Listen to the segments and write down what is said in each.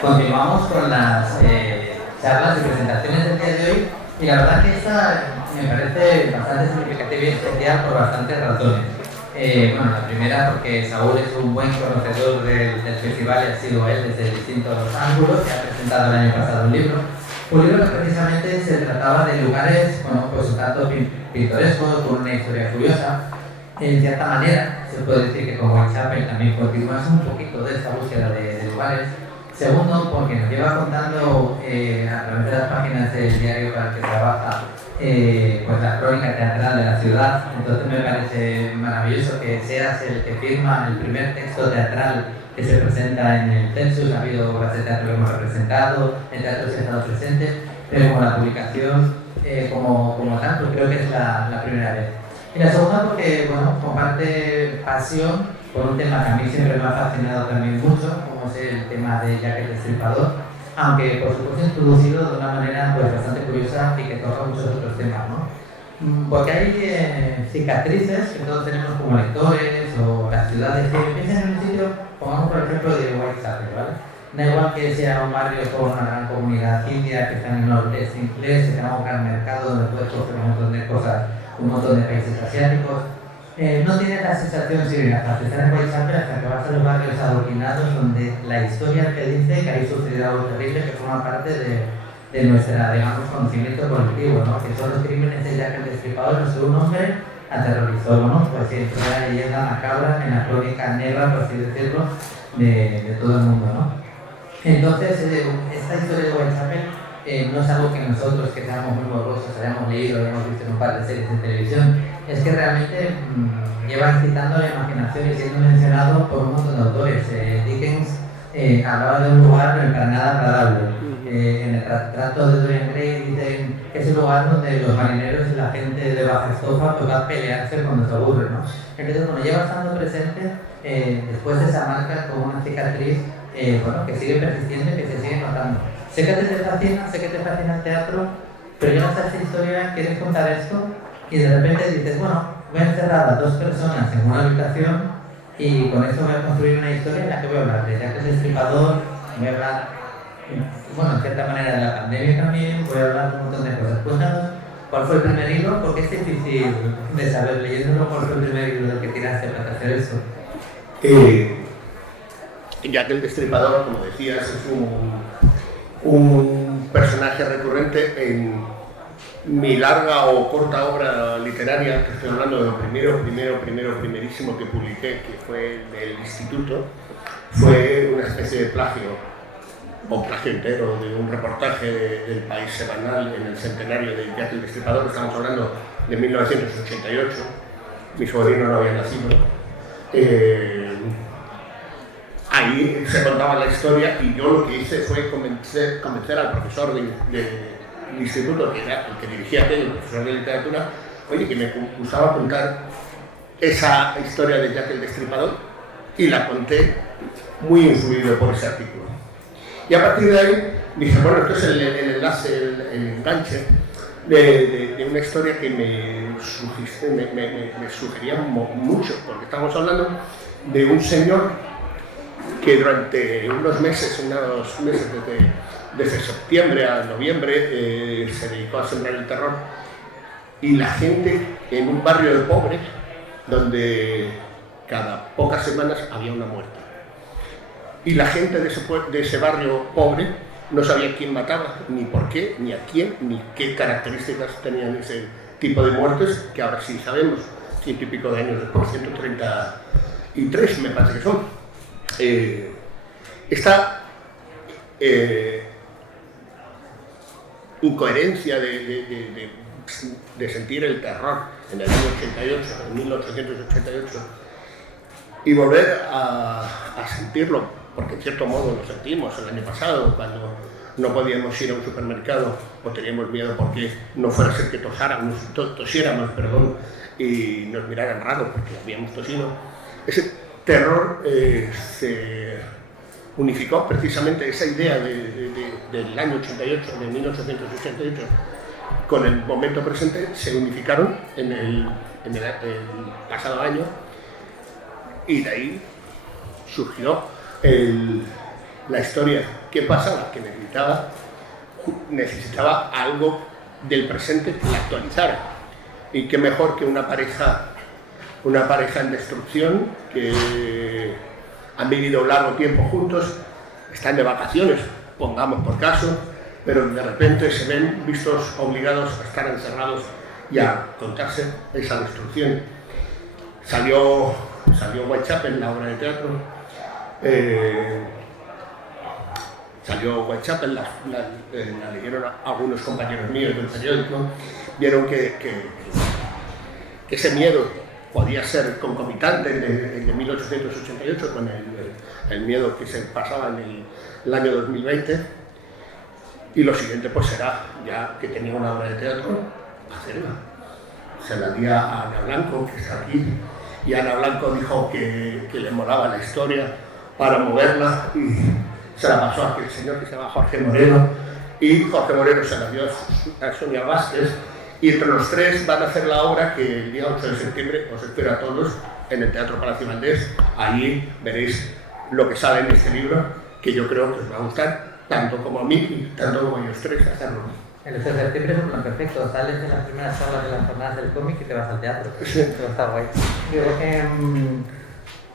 Continuamos con las charlas y presentaciones del día de hoy y la verdad que esta me parece bastante significativa y especial por bastantes razones. Bueno, la primera porque Saúl es un buen conocedor del festival y ha sido él desde distintos ángulos, que ha presentado el año pasado un libro que precisamente se trataba de lugares, bueno, pues un tanto pintorescos, con una historia curiosa. En cierta manera, se puede decir que como Whitechapel también continúa un poquito de esta búsqueda de lugares. Segundo, porque nos lleva contando a través de las páginas del diario para el que trabaja pues la crónica teatral de la ciudad. Entonces me parece maravilloso que seas el que firma el primer texto teatral que se presenta en el Census. Ha habido obras de teatro que hemos representado, el teatro se ha estado presente, pero como la publicación como tal, pues creo que es la primera vez. Y la segunda porque, bueno, comparte pasión por un tema que a mí siempre me ha fascinado también mucho, como es el tema de Jack el Destripador, aunque por supuesto introducido de una manera pues bastante curiosa y que toca muchos otros temas, ¿no? Porque hay cicatrices que todos tenemos como lectores o las ciudades que empiezan en un sitio, pongamos por ejemplo de Whitechapel, ¿vale? Da igual que sea un barrio con una gran comunidad india que está en el nordeste inglés, que tenga un gran mercado donde puedes coger un montón de cosas, un montón de países asiáticos. No tienes la sensación si hasta estar en Whitechapel hasta que vas a los barrios adoquinados donde la historia te dice que ahí sucedió algo terrible que forma parte de nuestra, digamos, conocimiento colectivo, ¿no? Que son los crímenes de Jack el Destripador, los que un hombre aterrorizó, ¿no? Pues sí, es una leyenda macabra en la crónica negra, por así decirlo, de todo el mundo, ¿no? Entonces, esta historia de Whitechapel no es algo que nosotros, que seamos muy morbosos, hayamos leído, hayamos visto en un par de series de televisión, es que realmente lleva excitando la imaginación y siendo mencionado por un montón de autores. Dickens hablaba de un lugar para nada agradable. En el retrato de Dorian Gray dicen que es un lugar donde los marineros y la gente de baja estofa pues, va a pelearse cuando se aburren, ¿no? Entonces, bueno, lleva estando presente después de esa marca con una cicatriz bueno, que sigue persistiendo y que se sigue notando. Sé que te fascina el teatro, pero ya no sabes esta historia, quieres contar esto y de repente dices, bueno, voy a encerrar a dos personas en una habitación y con esto voy a construir una historia en la que voy a hablar de Jack el Destripador, voy a hablar, bueno, en cierta manera de la pandemia también, voy a hablar de un montón de cosas. Cuéntanos, ¿cuál fue el primer libro? Porque es difícil de saber leyéndolo, ¿cuál fue el primer libro del que tiraste para hacer eso? Jack el Destripador, como decías, es un personaje recurrente en mi larga o corta obra literaria, que estoy hablando de lo primerísimo que publiqué, que fue del instituto. Fue una especie de plagio, o plagio entero, de un reportaje del País semanal en el centenario de Jack el Destripador. Estamos hablando de 1988, mi sobrino no había nacido. Ahí se contaba la historia y yo lo que hice fue convencer al profesor del instituto, que era el que dirigía aquello, el profesor de literatura, oye, que me gustaba contar esa historia de Jack el Destripador, y la conté muy influido por ese artículo. Y a partir de ahí dije, bueno, esto es el enlace, el enganche de una historia que me sugería mucho, porque estamos hablando de un señor que durante unos meses desde septiembre a noviembre, se dedicó a sembrar el terror, y la gente en un barrio de pobres, donde cada pocas semanas había una muerte. Y la gente de ese barrio pobre no sabía quién mataba, ni por qué, ni a quién, ni qué características tenían ese tipo de muertes, que ahora sí sabemos, 100 y pico de años después, 133 me parece que son. Esta incoherencia de sentir el terror en el año 88, en 1888, y volver a sentirlo, porque en cierto modo lo sentimos el año pasado, cuando no podíamos ir a un supermercado o teníamos miedo porque no fuera a ser que tosiéramos, y nos miraran raro porque habíamos tosido. Ese terror se unificó precisamente, esa idea del año 88, de 1888, con el momento presente, se unificaron en el pasado año, y de ahí surgió la historia ¿Qué pasaba? Que necesitaba algo del presente que la actualizara. Y qué mejor que una pareja en destrucción, que han vivido un largo tiempo juntos, están de vacaciones, pongamos por caso, pero de repente se ven vistos obligados a estar encerrados y a contarse esa destrucción. Salió Whitechapel, la obra de teatro, salió Whitechapel, la leyeron algunos compañeros míos del periódico, vieron que ese miedo podía ser concomitante de 1888 con el miedo que se pasaba en el año 2020, y lo siguiente pues será, ya que tenía una obra de teatro, hacerla. Se la di a Ana Blanco, que está aquí, y Ana Blanco dijo que le molaba la historia para moverla, y se la pasó a aquel señor que se llama Jorge Moreno, y Jorge Moreno se la dio a Sonia Vázquez, y entre los tres van a hacer la obra que el día 8 de septiembre os espero a todos en el Teatro Palacio Valdés. Allí veréis lo que sale en este libro, que yo creo que os va a gustar, tanto como a mí y tanto como a ellos tres hacerlo. El 8 de septiembre es un plan perfecto, sales de las primeras salas de las jornadas del cómic y te vas al teatro. Sí. Eso está guay. Digo,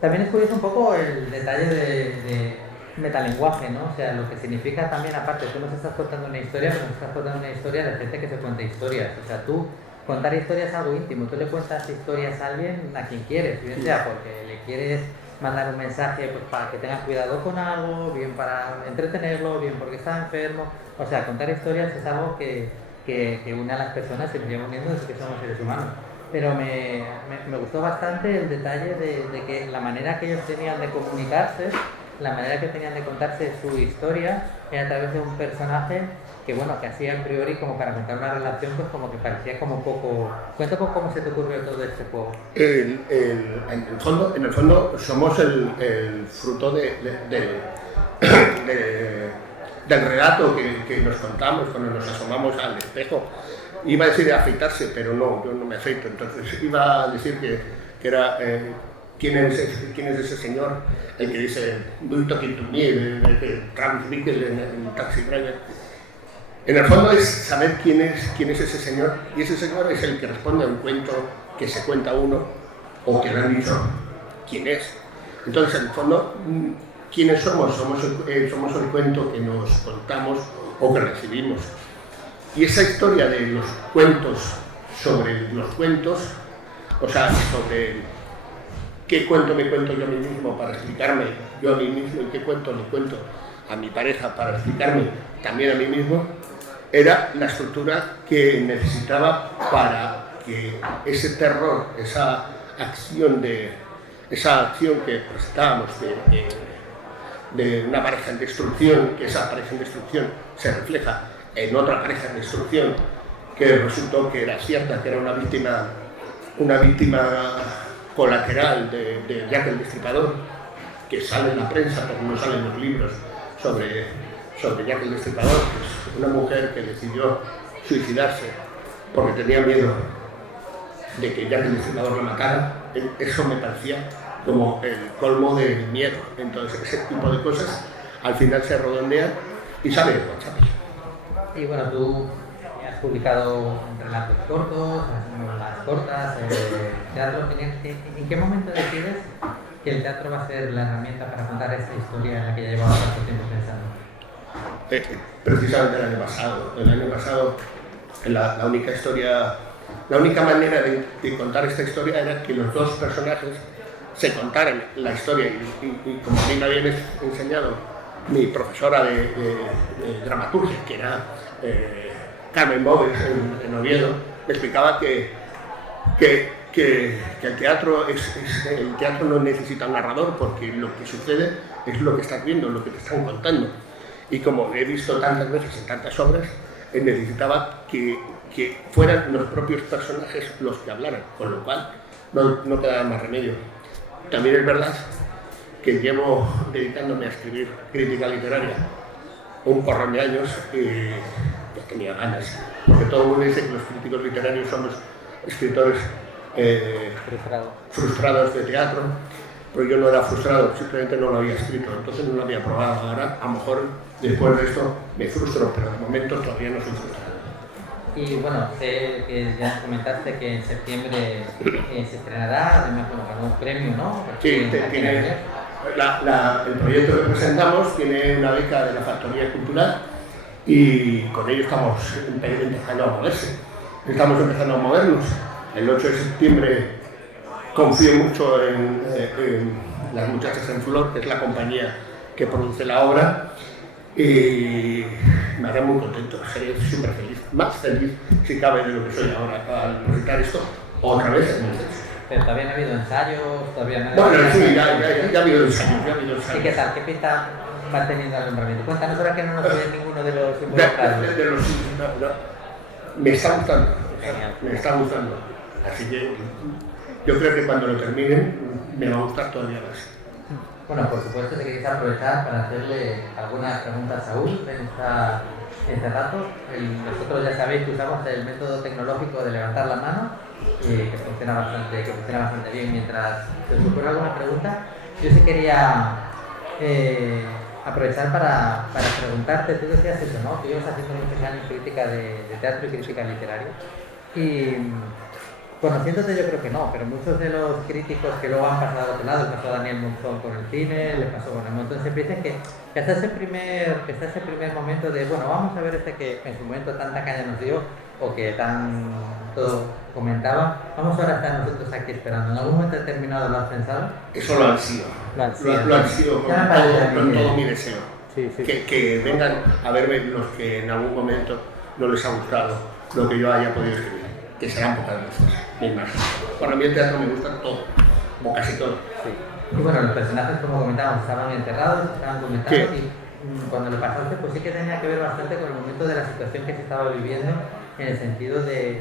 también es curioso un poco el detalle de metalenguaje, ¿no? O sea, lo que significa también, aparte, tú nos estás contando una historia, pero nos estás contando una historia de gente que se cuenta historias. O sea, tú contar historias es algo íntimo, tú le cuentas historias a alguien, a quien quieres, bien sea porque le quieres mandar un mensaje pues, para que tenga cuidado con algo, bien para entretenerlo, bien porque está enfermo. O sea, contar historias es algo que une a las personas y nos lleva uniendo desde que somos seres humanos. Pero me gustó bastante el detalle de que la manera que ellos tenían de comunicarse, la manera que tenían de contarse su historia era a través de un personaje que, bueno, que hacía a priori como para contar una relación, pues como que parecía como un poco... Cuenta cómo se te ocurrió todo este juego. En el fondo somos el fruto del relato que nos contamos cuando nos asomamos al espejo. Iba a decir afeitarse, pero no, yo no me afeito. Entonces iba a decir que era... ¿Quién es ese señor? El que dice "Do you talking to me", de Travis Bickle en Taxi Driver. En el fondo es saber quién es ese señor, y ese señor es el que responde a un cuento que se cuenta uno o que le han dicho quién es. Entonces, en el fondo, ¿quiénes somos? Somos el cuento que nos contamos o que recibimos. Y esa historia de los cuentos sobre los cuentos, o sea, sobre qué cuento me cuento yo a mí mismo para explicarme yo a mí mismo y qué cuento le cuento a mi pareja para explicarme también a mí mismo, era la estructura que necesitaba para que ese terror, esa acción que prestábamos de una pareja en destrucción, que esa pareja en destrucción se refleja en otra pareja en destrucción, que resultó que era cierta, que era una víctima colateral de Jack el Destripador, que sale en la prensa pero no sale en los libros sobre Jack el Destripador, que es una mujer que decidió suicidarse porque tenía miedo de que Jack el Destripador la matara. Eso me parecía como el colmo del miedo. Entonces ese tipo de cosas al final se redondean y sale de Whitechapel. Y bueno, tú has publicado relatos cortos, novelas cortas, teatro. ¿En qué momento decides que el teatro va a ser la herramienta para contar esta historia en la que ya llevaba tanto tiempo pensando? Precisamente el año pasado la única manera de contar esta historia era que los dos personajes se contaran la historia, y como a mí me habían enseñado mi profesora de dramaturgia, que era Carmen Bóvez en Oviedo, me explicaba que el teatro no necesita un narrador, porque lo que sucede es lo que estás viendo, lo que te están contando. Y como he visto tantas veces en tantas obras, necesitaba que fueran los propios personajes los que hablaran, con lo cual no quedaba más remedio. También es verdad que llevo dedicándome a escribir crítica literaria un porrón de años y ya tenía ganas, porque todo el mundo dice que los críticos literarios somos escritores frustrados de teatro, pero yo no era frustrado, simplemente no lo había escrito, entonces no lo había probado. Ahora a lo mejor después de esto me frustro, pero de momento todavía no soy frustrado. Y bueno, sé que ya comentaste que en septiembre se estrenará, además ganó un premio, ¿no? Sí, tiene, el proyecto que presentamos tiene una beca de la Factoría Cultural y con ello estamos empezando a moverse. Estamos empezando a movernos. El 8 de septiembre confío mucho en Las Muchachas en Flor, que es la compañía que produce la obra, y me haré muy contento, seré súper feliz, más feliz si cabe de lo que soy ahora al presentar esto otra vez en el centro. Pero todavía no ha habido ensayos, todavía no ha habido... Bueno, sí, ya ha habido ensayos, ¿Y qué tal? ¿Qué pinta va teniendo el nombramiento? Cuéntanos ahora que no nos oye ninguno de los involucrados. Me está gustando, me está gustando, así que yo creo que cuando lo terminen me va a gustar todavía más. Bueno, por supuesto, te queréis aprovechar para hacerle algunas preguntas a Saúl en este rato. Nosotros ya sabéis que usamos el método tecnológico de levantar la mano, que funciona bastante bien. Mientras se os ocurre alguna pregunta, yo sí quería aprovechar para preguntarte, tú decías eso, ¿no? Que llevas haciendo muchos años crítica de teatro y crítica literaria. Y conociéndote yo creo que no, pero muchos de los críticos que luego han pasado al otro lado, le pasó a Daniel Monzón con el cine, le pasó con el montón, siempre dicen que hasta ese primer momento de, bueno, vamos a ver que en su momento tanta caña nos dio, o que todo comentaba, vamos ahora a estar nosotros aquí esperando. ¿En algún momento determinado lo has pensado? Eso lo han sido. Lo han sido con todo mi deseo. Sí. Que vengan a verme los que en algún momento no les ha gustado lo que yo haya podido escribir, que serán pocas veces, ni más. Para mí el teatro me gusta todo, o casi todo. Sí. Y bueno, los personajes, como comentábamos, estaban enterrados, estaban comentados, y cuando lo pasaste, pues sí que tenía que ver bastante con el momento de la situación que se estaba viviendo, en el sentido de,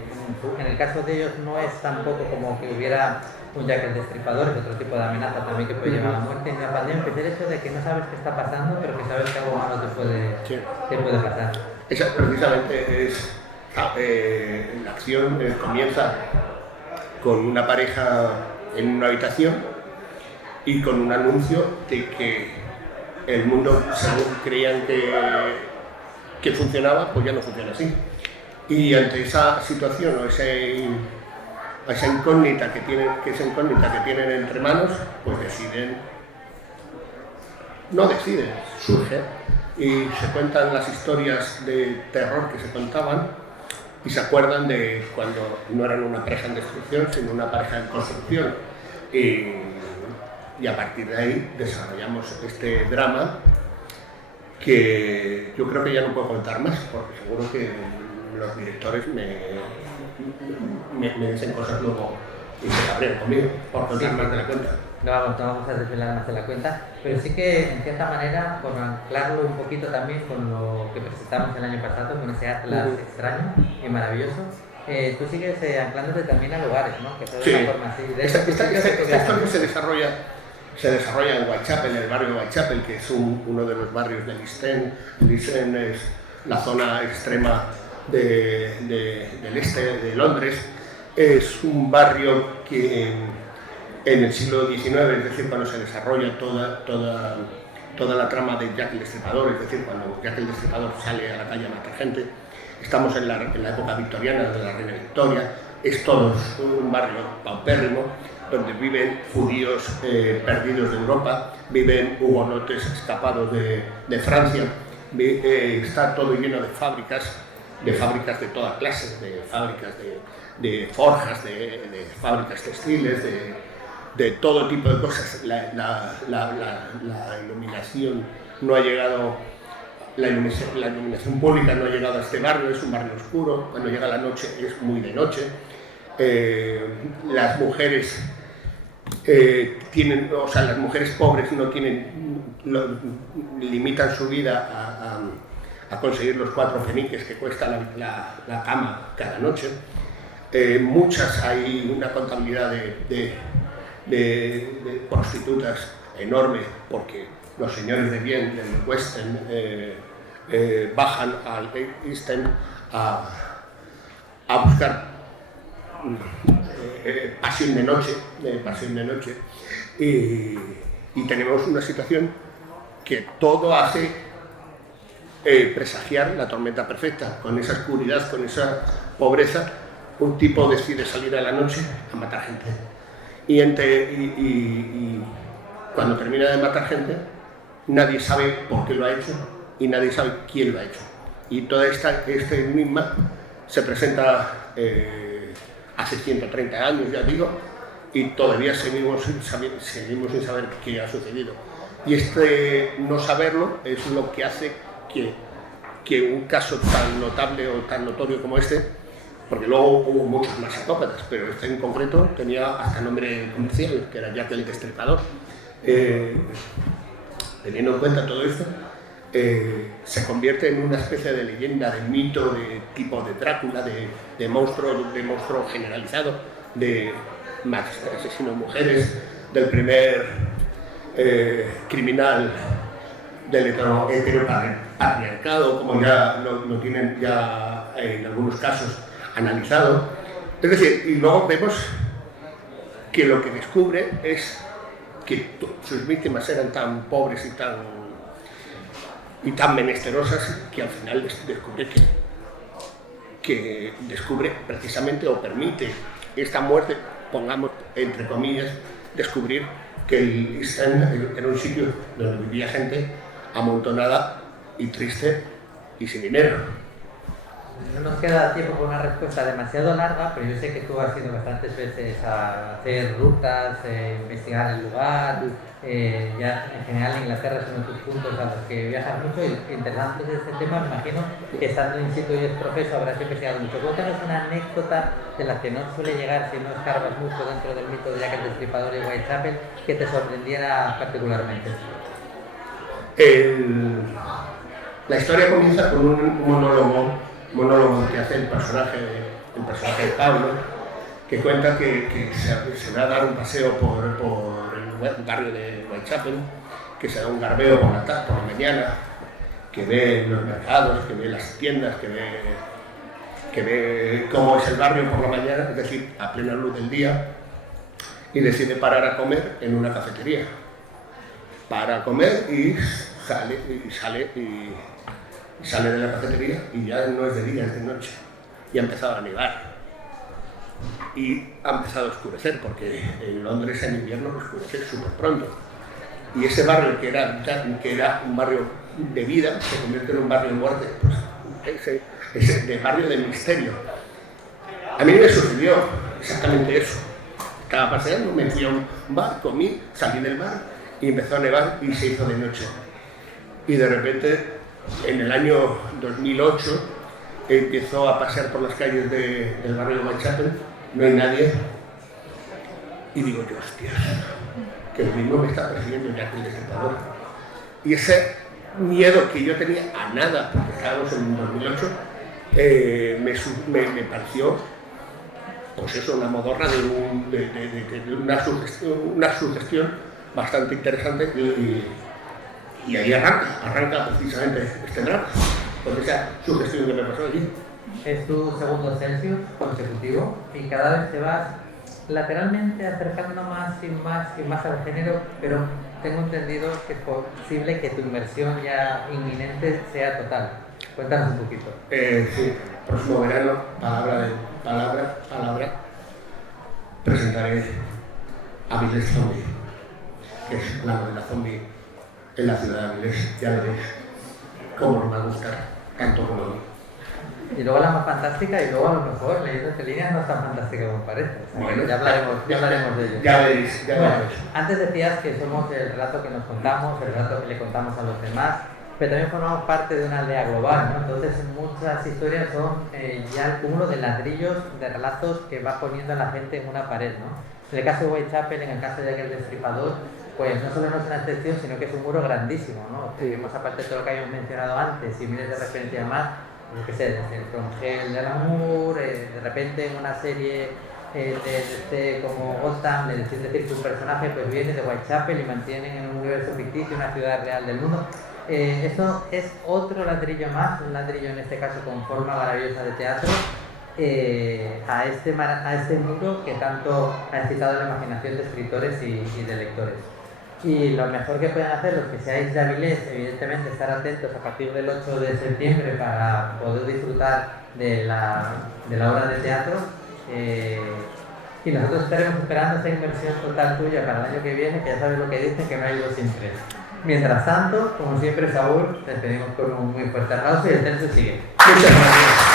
en el caso de ellos no es tampoco como que hubiera un Jack el Destripador, es otro tipo de amenaza también que puede llevar a la muerte en la pandemia, pues el hecho de que no sabes qué está pasando, pero que sabes que algo malo te puede pasar. Esa precisamente es la acción comienza con una pareja en una habitación y con un anuncio de que el mundo, según creían que funcionaba, pues ya no funciona así. Y ante esa situación o esa incógnita que tienen entre manos, pues surge y se cuentan las historias de terror que se contaban y se acuerdan de cuando no eran una pareja en destrucción, sino una pareja en construcción. Y a partir de ahí desarrollamos este drama que yo creo que ya no puedo contar más, porque seguro que los directores me dicen cosas luego y se cabrean conmigo por contar más de la cuenta. No vamos a desvelar más de la cuenta, pero sí que en cierta manera, por anclarlo un poquito también con lo que presentamos el año pasado, con ese Atlas extraño y maravilloso, tú sigues anclándote también a lugares, ¿no? Que de una forma así. Esta historia se desarrolla en Whitechapel, en el barrio de Whitechapel, que es uno de los barrios del East End. El East End es la zona extrema del este de Londres. Es un barrio que en el siglo XIX, es decir, cuando se desarrolla toda la trama de Jack el Destripador, es decir, cuando Jack el Destripador sale a la calle a matar gente, estamos en la época victoriana de la reina Victoria. Es todo un barrio paupérrimo donde viven judíos perdidos de Europa, viven hugonotes escapados de Francia, está todo lleno de fábricas de toda clase, de fábricas de forjas, de fábricas textiles, de todo tipo de cosas. La iluminación no ha llegado, la iluminación pública no ha llegado a este barrio, es un barrio oscuro, cuando llega la noche es muy de noche. Las mujeres las mujeres pobres limitan su vida a conseguir los 4 peniques que cuesta la cama cada noche. Muchas, hay una contabilidad de prostitutas enorme, porque los señores de bien del West End bajan al East End a buscar pasión de noche, y tenemos una situación que todo hace presagiar la tormenta perfecta. Con esa oscuridad, con esa pobreza, un tipo decide salir a la noche a matar gente. Y cuando termina de matar gente, nadie sabe por qué lo ha hecho y nadie sabe quién lo ha hecho. Y toda este enigma se presenta hace 130 años, ya digo, y todavía seguimos sin saber qué ha sucedido. Y este no saberlo es lo que hace que un caso tan notable o tan notorio como este, porque luego hubo muchos más psicópatas, pero este en concreto tenía hasta nombre comercial, que era Jack el Destripador. Teniendo en cuenta todo esto, se convierte en una especie de leyenda, de mito, de tipo de Drácula, de monstruo generalizado, de asesino de mujeres, del primer criminal del heteropatriarcado, como ya lo tienen ya en algunos casos analizado. Es decir, y luego vemos que lo que descubre es que sus víctimas eran tan pobres y tan menesterosas que al final descubre que descubre precisamente o permite esta muerte, pongamos entre comillas, descubrir que era un sitio donde vivía gente amontonada y triste y sin dinero. No nos queda tiempo por una respuesta demasiado larga, pero yo sé que tú has ido bastantes veces a hacer rutas, investigar el lugar. Ya en general en Inglaterra es uno de tus puntos a los que viajas mucho y interesante de este tema. Me imagino que estando in situ y es profesor habrás investigado mucho. Cuéntanos una anécdota de la que no suele llegar si no escarbas mucho dentro del mito de Jack el Destripador y Whitechapel que te sorprendiera particularmente. La historia comienza con un monólogo que hace el personaje de Pablo, que cuenta que se va a dar un paseo por el barrio de Whitechapel, que se da un garbeo por la mañana, que ve los mercados, que ve las tiendas, que ve cómo es el barrio por la mañana, es decir, a plena luz del día, y decide parar a comer en una cafetería. Para comer y sale de la cafetería y ya no es de día, es de noche. Y ha empezado a nevar. Y ha empezado a oscurecer, porque en Londres en invierno oscurece súper pronto. Y ese barrio que era un barrio de vida se convierte en un barrio de muerte, pues ese de barrio de misterio. A mí me sucedió exactamente eso. Estaba paseando, me fui a un bar, comí, salí del bar y empezó a nevar y se hizo de noche. Y de repente, en el año 2008, empezó a pasear por las calles del barrio de Whitechapel, no hay nadie, y digo yo, hostias, que lo mismo me está persiguiendo Jack el Destripador. Y ese miedo que yo tenía a nada, porque estábamos en 2008, me pareció, pues eso, una modorra de una sugestión bastante interesante y ahí arranca precisamente este drama, con esa sugestión que me pasó allí. Es tu segundo Celsius consecutivo y cada vez te vas lateralmente acercando más y más al género, pero tengo entendido que es posible que tu inmersión ya inminente sea total. Cuéntanos un poquito. Sí, próximo verano, palabra, presentaré a Avilés Zombie, que es la novela zombie en la ciudad de Avilés. Ya veréis cómo nos va a gustar, tanto como a mí. Y luego la más fantástica, y luego a lo mejor leyendo entre líneas no es tan fantástica como parece. O sea, bueno, ya hablaremos de ello. Ya veréis. Antes decías que somos el relato que nos contamos, el relato que le contamos a los demás, pero también formamos parte de una aldea global, ¿no? Entonces muchas historias son ya el cúmulo de ladrillos, de relatos que va poniendo la gente en una pared, ¿no? En el caso de Whitechapel, en el caso de Jack el Destripador, pues no solo no es una excepción, sino que es un muro grandísimo, ¿no? Tenemos aparte de todo lo que habíamos mencionado antes y miles de referencias más, yo qué sé, desde el Congel de Lamour, de repente en una serie como Gotham, es decir, su personaje pues viene de Whitechapel y mantienen en un universo ficticio una ciudad real del mundo. Eso es otro ladrillo más, un ladrillo en este caso con forma maravillosa de teatro, a este muro que tanto ha excitado la imaginación de escritores y de lectores. Y lo mejor que pueden hacer los que seáis de Avilés, evidentemente estar atentos a partir del 8 de septiembre para poder disfrutar de la obra de teatro. Y nosotros estaremos esperando esa inversión total tuya para el año que viene, que ya sabes lo que dicen, que no hay 2 sin 3. Mientras tanto, como siempre, Saúl, te pedimos con un muy fuerte aplauso y el texto sigue. Muchas gracias.